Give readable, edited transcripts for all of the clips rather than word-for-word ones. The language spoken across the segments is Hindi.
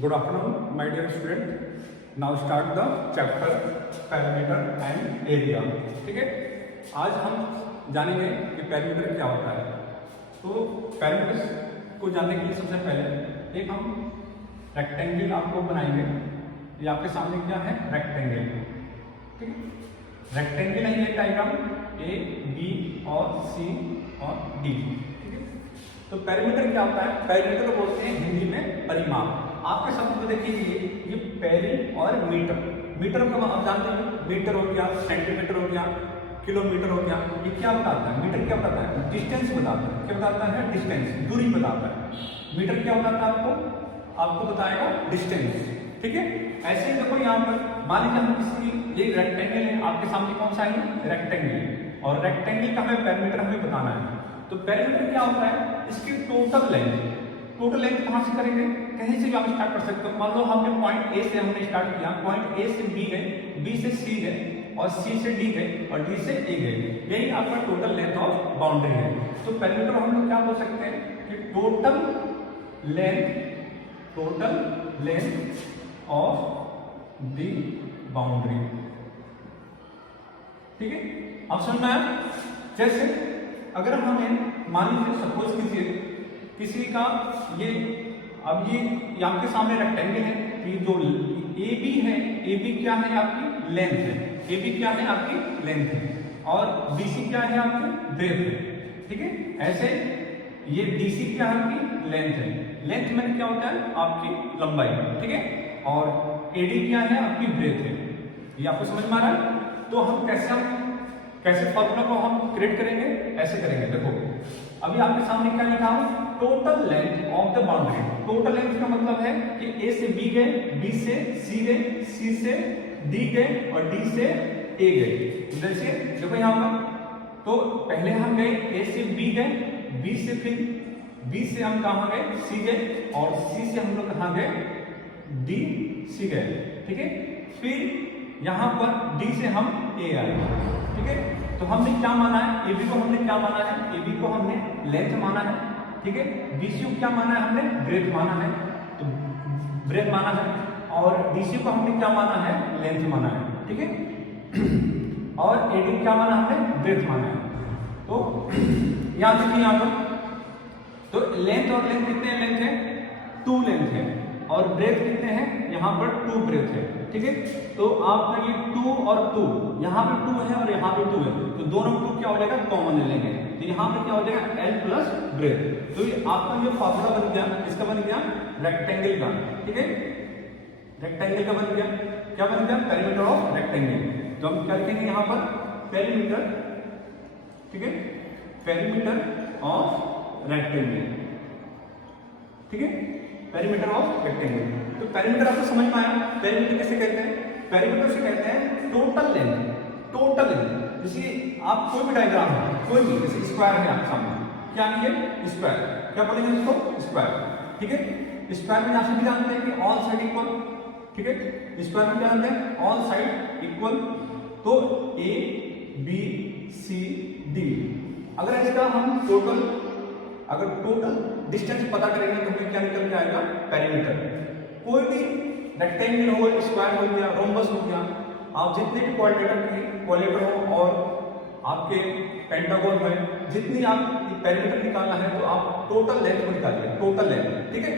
Good afternoon, my dear student. Now start the chapter parameter and area. ठीक है, आज हम जानेंगे कि पैरामीटर क्या होता है. तो पैरामीटर्स को जानने के लिए सबसे पहले एक हम रेक्टेंगल आपको बनाएंगे. ये आपके सामने क्या है? रेक्टेंगल. ठीक है, रेक्टेंगल है ये डायग्राम ए बी और सी और डी. ठीक है, तो पैरामीटर क्या होता है? पैरामीटर को बोलते हैं हिंदी में परिमाप. आपके शब्द में देखिए ये पेरी और मीटर. मीटर को आप जानते हैं, मीटर हो गया, सेंटीमीटर हो गया, किलोमीटर हो गया. ये क्या बताता है? मीटर क्या बताता है? डिस्टेंस बताता है. क्या बताता है? डिस्टेंस, दूरी बताता है. मीटर क्या बताता है? आपको बताएगा डिस्टेंस. ठीक है, ऐसे ही देखो यहाँ पर मान लीजिए हम किसी ये रेक्टेंगल है, आपके सामने कौन सा है? रेक्टेंगल. और रेक्टेंगल का हमें पैरामीटर हमें बताना है. तो पैरामीटर क्या होता है? इसकी टोटल लेंथ. टोटल लेंथ कहाँ से करेंगे? कहीं से भी हम स्टार्ट कर सकते हो. मान लो हमने पॉइंट ए से हमने स्टार्ट किया, पॉइंट ए से बी गए, बी से सी गए और सी से डी गए और डी से ए गए. यही आपका टोटल लेंथ ऑफ बाउंड्री है. तो पैरामीटर हम लोग क्या बोल सकते हैं कि total length of the boundary. ठीक है, अब समझ में आया? जैसे अगर हमें मान लीजिए सपोज कीजिए किसी का ये, अब ये आपके सामने रेक्टेंगल है, ये जो ए बी है, ए बी क्या है? आपकी लेंथ है. ए बी क्या है? आपकी लेंथ है. और बी सी क्या है? आपकी ब्रेथ है. ठीक है, ऐसे ये डी सी क्या है? आपकी लेंथ है. लेंथ में क्या होता है? आपकी लंबाई. ठीक है, और ए डी क्या है? आपकी ब्रेथ है. ये आपको समझ में आ रहा है? तो हम कैसे फॉर्मूला को हम क्रिएट करेंगे? ऐसे करेंगे. देखो अभी आपके सामने क्या लिखा है? Total length of the boundary. Total length का मतलब है कि ए से बी गए, बी से सी गए, सी से डी गए और डी से ए गए. जैसे देखो यहाँ पर, तो पहले हम गए ए से बी गए, बी से फिर बी से हम कहाँ गए? सी गए और सी से हम लोग कहाँ गए? डी सी गए. ठीक है, फिर यहाँ पर डी से हम ए आए. ठीक है, तो हमने क्या माना है? ए बी को हमने क्या माना है? ए बी को हमने लेंथ माना है. ठीक है, बीसी को क्या माना है? हमने ब्रेथ माना है. तो ब्रेथ माना है. और डीसी को हमने क्या माना है? लेंथ माना है. ठीक है, और एडी क्या माना? हमने ब्रेथ माना है. तो यहाँ देखिए यहाँ पर, तो लेंथ और लेंथ कितने लेंथ है? 2 लेंथ है. और ब्रेथ कितने हैं? यहाँ पर 2 ब्रेथ है. ठीक है, तो आपका ये 2 और 2, यहाँ पे 2 है और यहाँ पे 2 है, तो दोनों 2 क्या हो जाएगा? कॉमन ले लेंगे. तो यहाँ पे क्या हो जाएगा? L plus breadth. तो ये आपका ये फॉर्मूला बन गया. इसका बन गया रेक्टेंगल का. ठीक है, रेक्टेंगल का बन गया. क्या बन गया? Perimeter of rectangle. तो हम क्या लिखेंगे यहाँ पर? पेरीमीटर. ठीक है, पेरीमीटर ऑफ रेक्टेंगल. ठीक है, पेरीमीटर ऑफ रेक्टेंगल. तो पेरीमीटर आपको समझ में आया? पेरीमीटर कैसे कहते हैं? पेरीमीटर से कहते हैं टोटल लेंथ. टोटल लेंथ जैसे आप कोई भी डायग्राम है, कोई भी, जैसे स्क्वायर है आपके सामने, क्या है? स्क्वायर. क्या बोलेंगे इसको? स्क्वायर. ठीक है, स्क्वायर में यहाँ से भी जानते हैं कि ऑल साइड इक्वल. ठीक है, स्क्वायर में क्या जानते हैं? All side equal. तो ए बी सी डी. अगर इसका हम टोटल डिस्टेंस पता करेंगे तो हमें क्या निकल के आएगा? पेरीमीटर. कोई भी रेक्टेंगल हो, स्क्वायर हो गया, रोम्बस हो गया, आप जितने भी क्वाड्रेटर हो और आपके पेंटागन है, जितनी आप पेरीमीटर निकालना है तो आप टोटल लेंथ को निकालिए. Total length. ठीक है,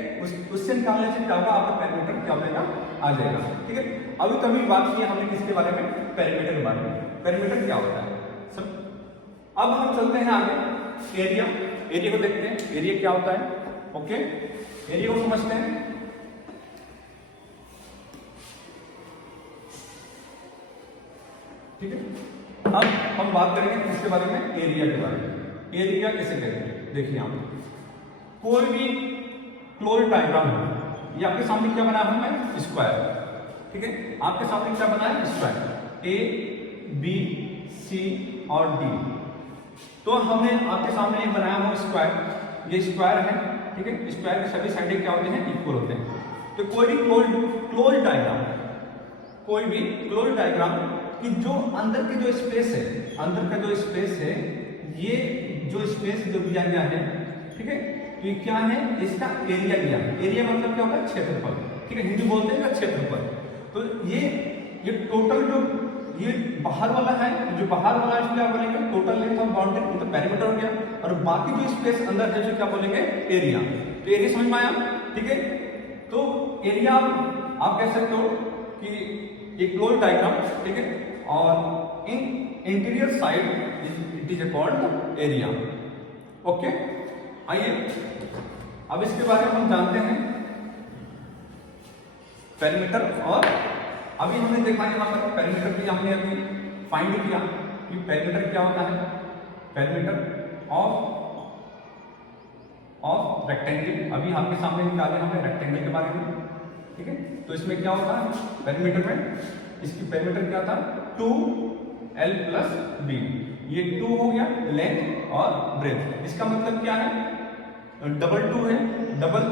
उससे निकालने से क्या होगा? आपका पेरीमीटर क्या हो जाएगा? आ जाएगा. ठीक है, अभी तभी बात की हमने किसके बारे में? पेरीमीटर के बारे में. पेरीमीटर क्या होता है सब. अब हम चलते हैं आगे. एरिया. एरिया को देखते हैं. एरिया क्या होता है? ओके, एरिया को समझते हैं. ठीक है, अब हम बात करेंगे किसके बारे में? एरिया के बारे में. एरिया कैसे करेंगे? देखिए यहाँ पर कोई भी क्लोज डायग्राम है. ये आपके सामने क्या बना है? मैं स्क्वायर. ठीक है, आपके सामने क्या बना है? स्क्वायर. ए बी सी और डी. तो हमने आपके सामने एक बनाया हुआ स्क्वायर. ये स्क्वायर है. ठीक है, स्क्वायर के सभी साइडें क्या होते हैं? इक्वल होते हैं. तो कोई भी क्लोज डायग्राम कि जो अंदर की जो स्पेस है, अंदर का जो स्पेस है, ये जो स्पेस जो दिया गया है, ठीक है, तो ये क्या है, इसका एरिया लिया। एरिया मतलब क्या होता है, क्षेत्रफल, ठीक है, हिंदी बोलते हैं क्षेत्रफल। तो ये टोटल जो ये बाहर वाला है, जो बाहर वाला है क्या बोलेंगे, टोटल लेंथ ऑफ बाउंड्री, ये तो पेरीमीटर हो गया, और बाकी जो स्पेस अंदर है जो क्या बोलेंगे, एरिया। तो एरिया समझ में आया, ठीक है। तो एरिया आप कह सकते हो कि एक क्लोज डायग्राम, ठीक है, और in interior side it is called area. Okay, आइए अब इसके बारे में हम जानते हैं पेरीमीटर। और अभी हमने देखा यहाँ पर पेरीमीटर भी हमने अभी फाइंड किया कि पेरीमीटर क्या होता है, पेरीमीटर ऑफ रेक्टेंगल। अभी आपके सामने निकाले हमने रेक्टेंगल के बारे में, ठीक है। तो इसमें क्या होता है पेरीमीटर में, इसकी पेरीमीटर क्या था, 2l प्लस b। ये 2 हो गया लेंथ और ब्रेथ। इसका मतलब क्या है, डबल 2 है, डबल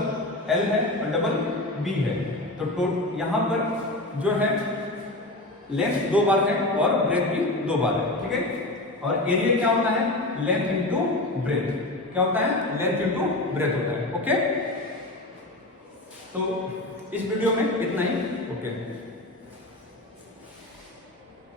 l है और डबल b है। तो यहाँ पर जो है लेंथ 2 बार है और ब्रेथ भी 2 बार है, ठीक है। और एरिया क्या होता है, लेंथ इंटू ब्रेथ। क्या होता है, लेंथ इंटू ब्रेथ होता है। ओके, तो इस वीडियो में इतना ही। ओके।